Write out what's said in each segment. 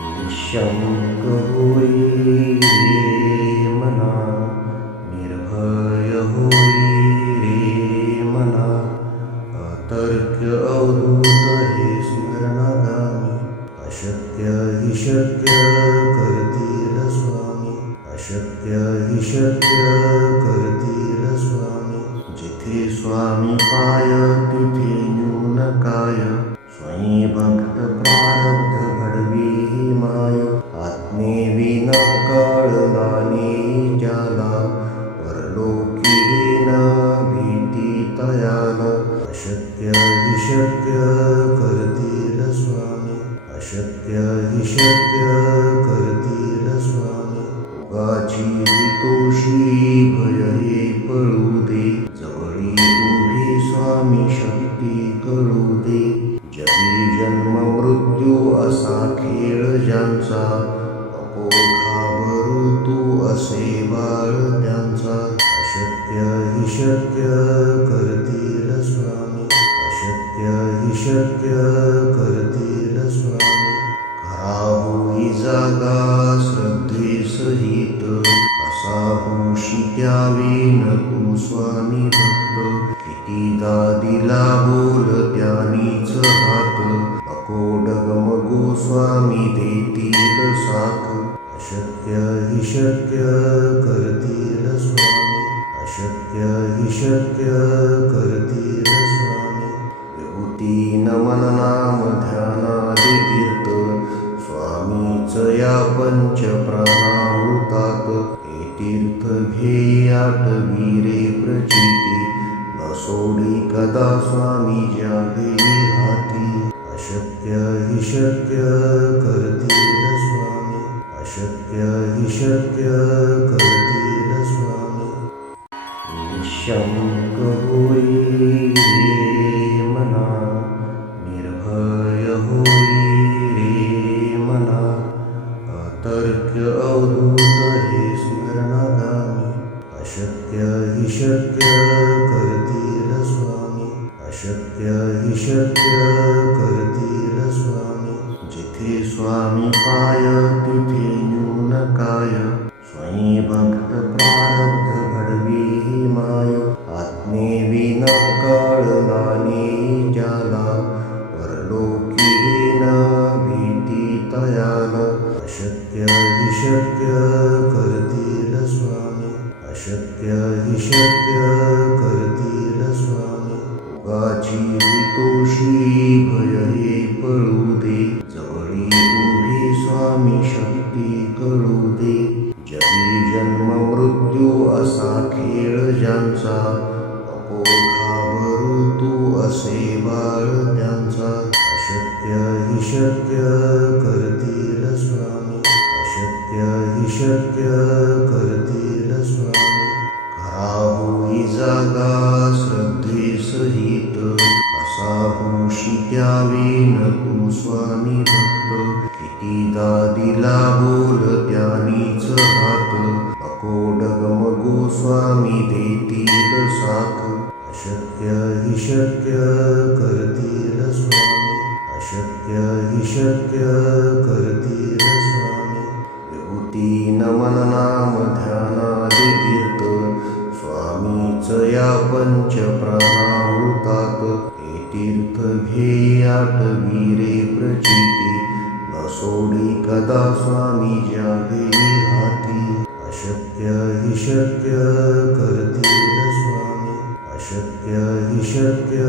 निःशंक होई रे मना, निर्भय होई रे मना, अतर्क्य अवधूत हे स्मरणागामी, अशक्य हि शक्य करतील स्वामी, अशक्य हि शक्य करतील स्वामी. जिथे स्वामी पाय तिथे न्यून काय, स्वयं भक्त प्रारब्ध घडवी ही माय. आत्मेविना कळला नाही ज्याला, परलोकी न भीती तयाला. अशक्य हि शक्य करतील स्वामी, अशक्य हि शक्य करतील स्वामी. उगाची तोषी भय हे पळू दे, जवळी उभी स्वामी शक्ती कळू दे. जगी जन्म मृत्यू असा खेळ ज्यांचा, नको घाबरू तू असे बाळ त्यांचा. अशक्य हि शक्य करतील स्वामी, अशक्य हि शक्य करतील स्वामी. खरा होई जागा श्रद्धे सहित, असा होशी द्यावी न तू स्वामी भक्त. कितीदा दिला बोल त्यानीच हात, नको डगमगू स्वामी देतील साथ. अशक्य हि शक्य करतील स्वामी, अशक्य हि शक्य करतील स्वामी. विभूती नमन नाम ध्यानादि तीर्थ, स्वामीच या पंच प्राणामृतात. हे तीर्थ घेई आठवी रे प्रचिती, न सोडी कदा स्वामी ज्या घेई हाती. अशक्य हि शक्य करतील स्वामी, अशक्य हि शक्य करतील स्वामी. निःशंक होई रे मना, निर्भय होई रे मना, अतर्क्य अवधूत हे स्मरणागामी. अशक्य हि शक्य करतील स्वामी, अशक्य हि शक्य करतील स्वामी. जिथे स्वामी पाय तिथे न्यून काय, स्वयं भक्त प्रारब्ध घडवी ही माय. आत्मेविना कळला नाही ज्याला, परलोकी न भीती तयाला. अशक्य हि शक्य करतील स्वामी, अशक्य हि शक्य करतील स्वामी. उगाची तोषी भय हे पळू दे, जवळी उभी स्वामी शक्ती कळू दे. जगी जन्म मृत्यू असा खेळ ज्यांचा, नको घाबरू तू असे बाळ त्यांचा. अशक्य हि शक्य करतील स्वामी, अशक्य हि शक्य करतील स्वामी. खरा होई जागा श्रद्धे सहित, असा होशी द्यावी न तू स्वामी भक्त. कितीदा दिला बोल त्यानीच हात, नको डगमगू स्वामी देतील साथ. अशक्य हि शक्य करतील स्वामी, अशक्य हि शक्य करतील स्वामी. विभूती नमन नाम ध्यानादि तीर्थ, स्वामीच या पंच प्राणामृतात. हे तीर्थ घेई आठवी रे प्रचिती, न सोडी कदा स्वामी ज्या घेई हाती. अशक्य हि शक्य करतील स्वामी, अशक्य हि शक्य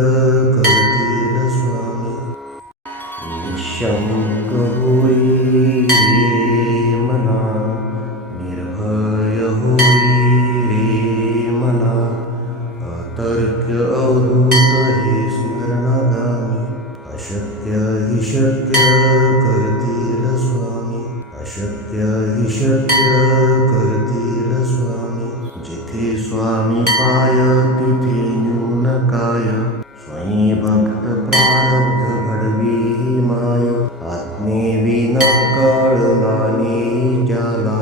करतील स्वामी. निःशंक होई रे मना, निर्भय होई रे मना, अतर्क्य अवधूत हे स्मरणागामी. अशक्य हि शक्य करतील स्वामी, अशक्य हि शक्य करतील स्वामी. जिथे स्वामी पाय तिथे न्यून काय, स्वयं भक्त प्रारब्ध घडवी ही माय. आत्मेविना कळला नाही ज्याला,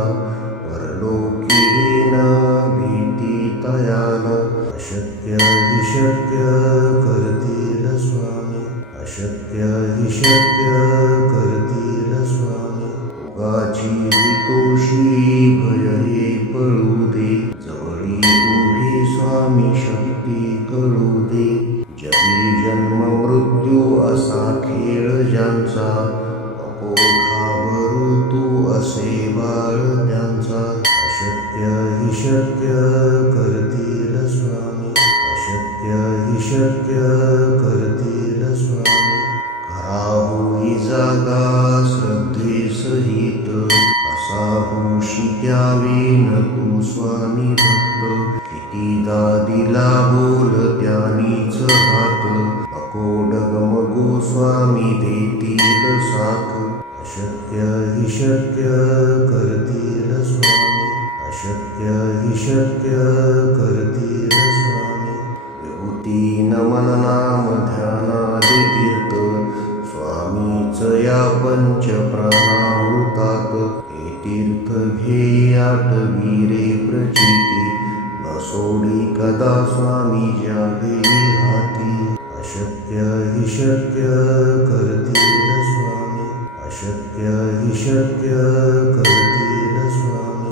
परलोकी न भीती तयाला. अशक्य हि शक्य करतील स्वामी, अशक्य हि शक्य करतील स्वामी. भोगाची भीतोशी भय हे पळू दे, जवळी उभी स्वामी शक्ती कळू दे. जगी जन्म मृत्यू असा खेळ ज्यांचा, नको घाबरू तू असे बाळ त्यांचा. अशक्य हि शक्य करतील स्वामी, अशक्य हि शक्य करतील स्वामी. खरा होई जागा श्रद्धे सहित, कसा होशी त्यावेन तू स्वामी भक्त. कितीदा दिला बोल त्यानीच हात, नको डगमगू स्वामी देतील साथ. अशक्य हि शक्य करतील स्वामी, अशक्य हि शक्य करतील स्वामी. विभूती नमन नाम ध्यानादि तीर्थ, स्वामीच या पंच प्राणामृतात. हे तीर्थ घेई आठवी रे प्रचिती, न सोडी कदा स्वामी ज्या घेई हाती. अशक्य हि शक्य करतील स्वामी, अशक्य हि शक्य करतील स्वामी.